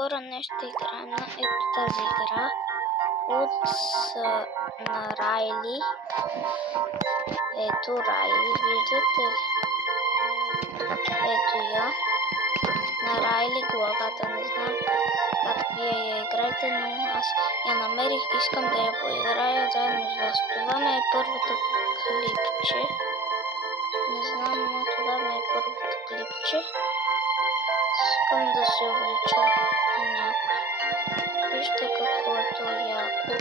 Хора, днес ще играем на ето тази игра на Райли. Ето Райли, виждате ли? Ето я. На Райли главата, не знам как вие я играете, но аз я намерих, искам да я поиграя заедно с вас. Това ми е първото клипче. Не знам, но това ми е първото клипче. Искам да се облича някой. Вижте какво е то яко.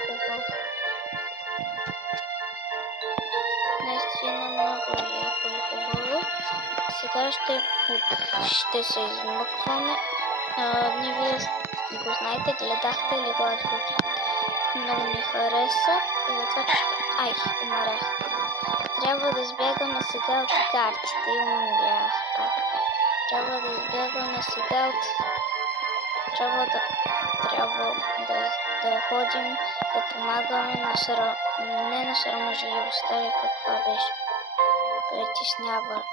Наистина много яко и хубаво. Сега ще се измъкваме. Не вие го знаете, гледахте ли го, аз го много ми хареса. И затова ай, умрях. Трябва да избягаме сега от картите и умрях пак. Трябва да избягаме сега от... Трябва да ходим, да помагаме на не на срамежливостта ли каква беше. Притесняващ.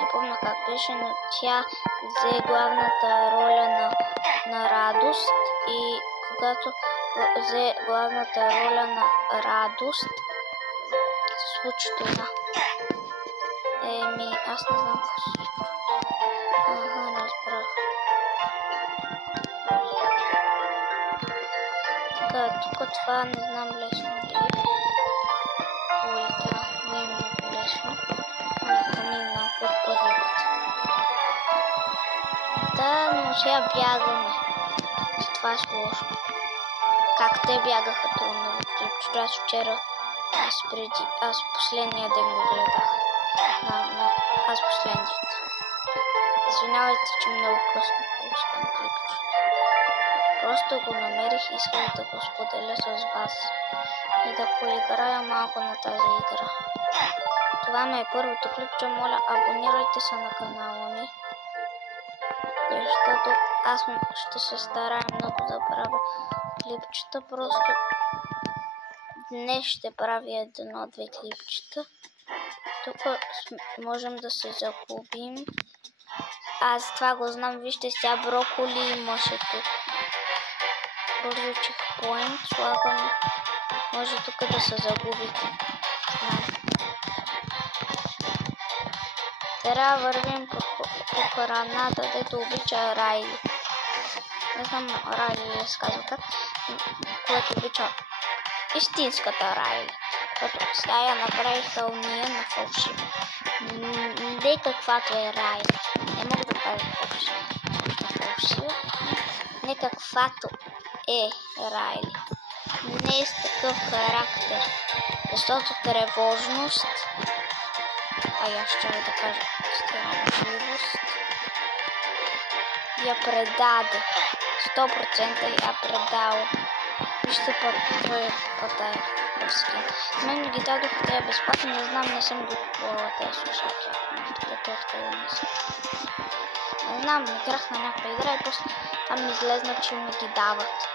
Не помня как беше, но тя взе главната роля на радост и когато взе главната роля на радост, се случи това. Аз не знам какво се случва. Не разбрах. Така, тук това не знам лесно ли е. Ой, да, не е много лесно. Минах от първи път. Да, но сега бягаме. Това е сложно. Как те бягаха трудно в клипчето. Аз вчера, аз последния ден го гледах. Аз последният. Извинявайте, че много късно пускам клипчето. Просто го намерих и исках да го споделя с вас. И да поиграя малко на тази игра. Това ми е първото клипче. Моля, абонирайте се на канала ми. Защото аз ще се старая много да правя клипчета. Просто днес ще правя едно-две клипчета. Тук можем да се загубим. Аз това го знам. Вижте сега броколи имаше тук. Бързо чекпоинт слагаме. Може тук да се загубите. Трябва да вървим по храната, дето обича Райли. Не знам Райли ли се казва как. Което обича истинската Райли. Като сега я направиха уния на фалшива. Не каквато е Райли. Не мога да кажа фалшива. Не каквато е Райли. Не е с такъв характер. Защото тревожност, аз ще да кажа странливост, я предаде. 100% я предала. Вижте път е в скин. Мен ги дадох тези безплатно, не знам, не съм ги купувала тези слушалки. Откъде не съм. Не знам, играх на някаква игра и после там ми излезна, че ми ги дават.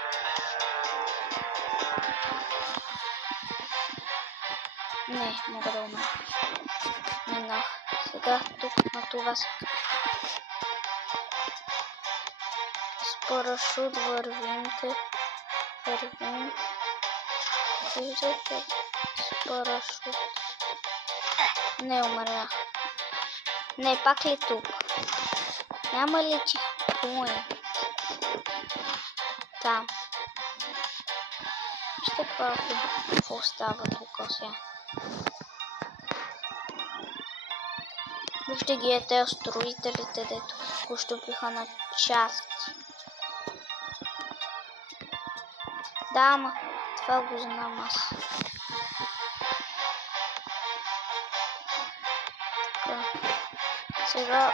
Не, мога да умра. Минах. Сега тук на това се. С парашут вървим. Виждате? С парашут. Не умрях. Не, пак ли тук? Няма ли чекпоинт? Там. Вижте какво става тук сега. Вижте ги тези строителите, дето го щупиха на части. Да, ама това го знам аз. Така. Сега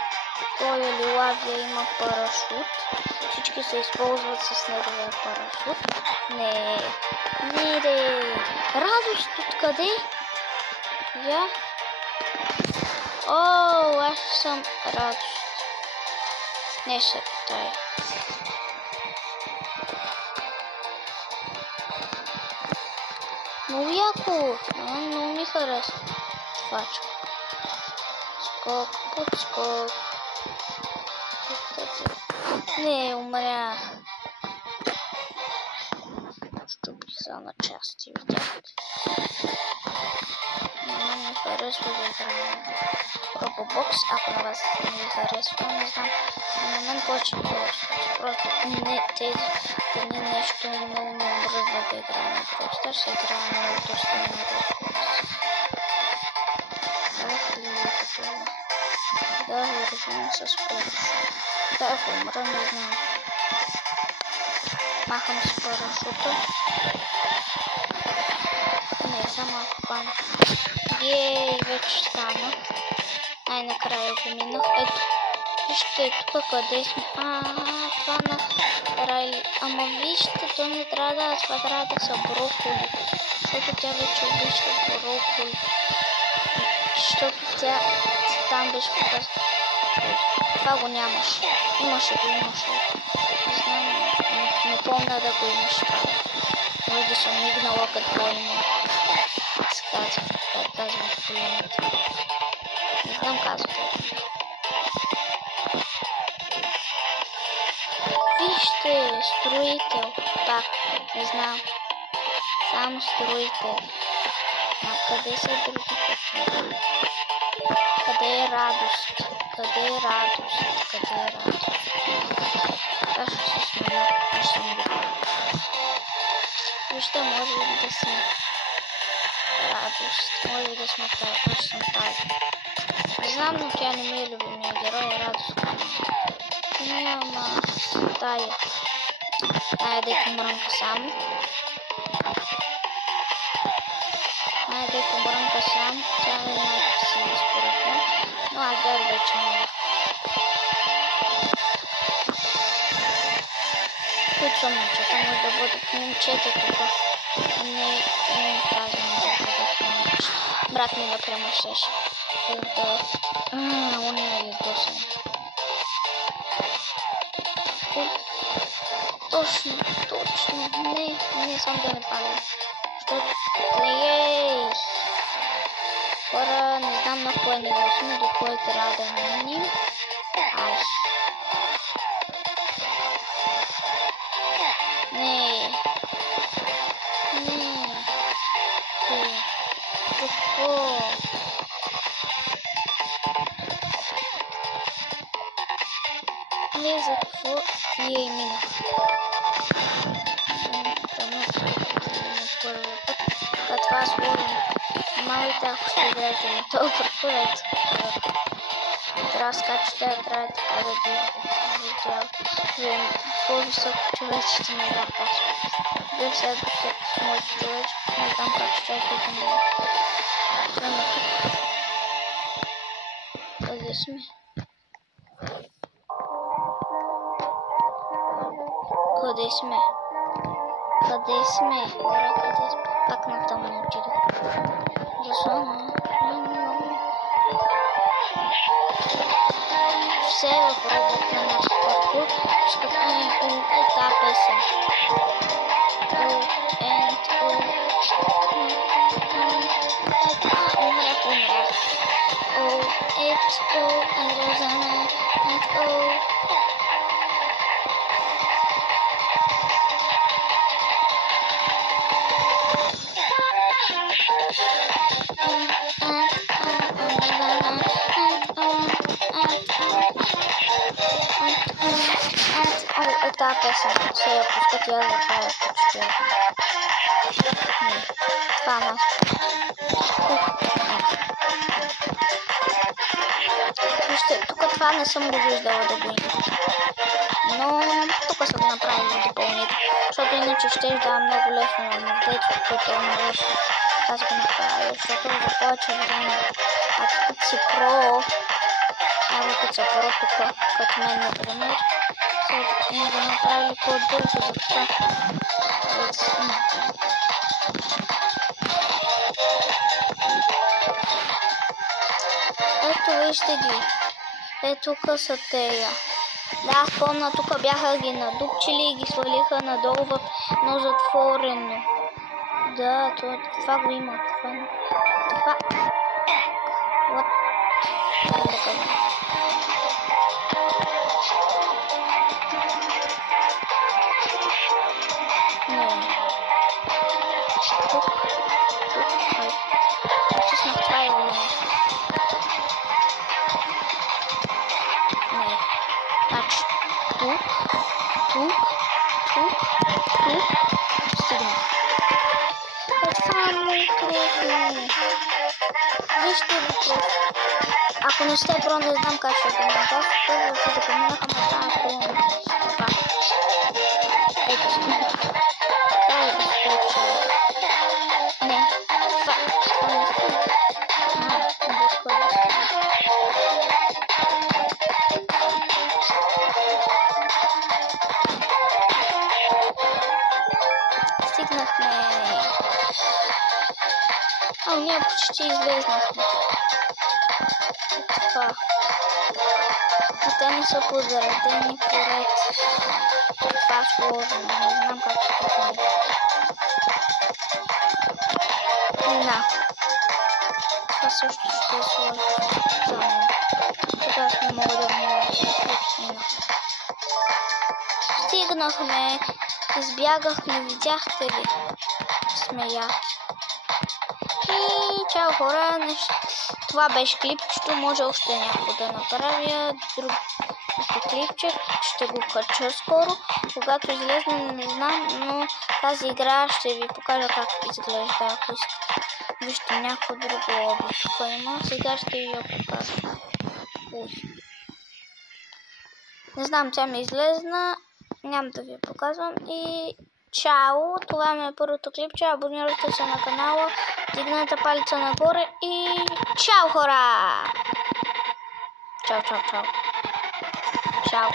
той Лилавия има парашут. Всички се използват с неговия парашут. Не, радост откъде? Я? О, аз съм радост. Не се питай. Много яко. Много ми хареса. Твачка. Скок, подскок. Не, умря. Щупих са на части, видяхте. На мен ми харесва да играя Roblox, ако на вас не ви харесва, не знам. На мен повече ми харесва. Просто не тези дни нещо много ме омръзва да играя на Brawl ще играя много доста на Roblox. Ах ли като... Даже режим с парашут. Да, ако умра, не знам. Махам с парашута. Не, само ако пам. Ей, вече стана. Най-накрая го минах. Ето. Вижте тук къде сме. Това на Райли. Ама вижте, то не трябва да, това трябва да са броколи. Защото тя вече обича броколи. Защото тя там беше показана. Това го нямаше. Имаше го. Не знам, не помня да го имаш това. Може да съм мигнала като го има. Се казвам в полемите. Не знам казвате. Вижте, строител. Пак, не знам. Само строител. А къде са другите? Къде е радост? Къде е радост? Аз ще се смея. Ще ми го. Вижте, може ли да сме радост? Може ли да сме тази? Аз съм тази. Не знам, но тя не ми е любимия герой, радост. Няма тая. Дейко мрънка само. Дейко мрънка сам. Тя не е най-красива според мен. Но аз гледам вече не. Които са момчета, може да бъдат момчета тук. Не казвам да бъдат момчета. Брат ми например щеше. Он е ядосан. Точно. Не, сам да не падам. Защото... Ей! Хора, не знам на кое ниво сме, до кое трябва да минем. Ай. Не. Какво? За какво? И минах. Първи път. Като това сложим. Малите, ако ще играете на този паркурец, трябва да скачате, трябва така да видя по-високо човечите на играта. Бях сега с моите човечки, не знам как ще чакайте на тук. Къде сме? Къде сме? Пак на тъмно отидох. Защо? Все в Roblox на някакъв паркур. Искат тази песен. Умрях. Тази песен се я пускат и аз запая почти. Това нас. Вижте, тук това не съм го виждала да го има. Но тук са го направили допълнително, защото иначе ще да много лесно на мърдецо, което е много лесно. Аз го направя, защото за повече време. А като си про, като са про тук, като мен например, не го направили по-бързо за това. Ето вижте ги. Ето тук са тея. Да, спомня, тук бяха ги надупчили и ги свалиха надолу в едно затворено. Да, това го има. Това. тук, тук, тук, тук. Стигнах. Това е много трудно. Вижте го просто. Ако не сте про, не знам как ще го направя. Първо ще да помина към това трудно. Това. Ето си. Трябва да се получи. Не. Това. Това не става. Стигнахме. Ние почти излезнахме. Това. А те не са подредени поред. Това сложно. Не знам как ще го правя. Да. Това също ще е сложно за мен. Така аз не мога да мина. Стигнахме. Избягахме. Видяхте ли? Смея. И чао хора, това беше клипчето, може още някакво да направя, друго клипче, ще го кача скоро, когато излезне, не знам, но тази игра ще ви покажа как изглежда, ако искате. Вижте някакво друго лоби, тук има, сега ще ви я покажа. Не знам, тя ми излезна, няма да ви я показвам и чао, това ми е първото клипче, абонирайте се на канала, дигнете палеца нагоре и чао хора! Чао, чао, чао. Чао.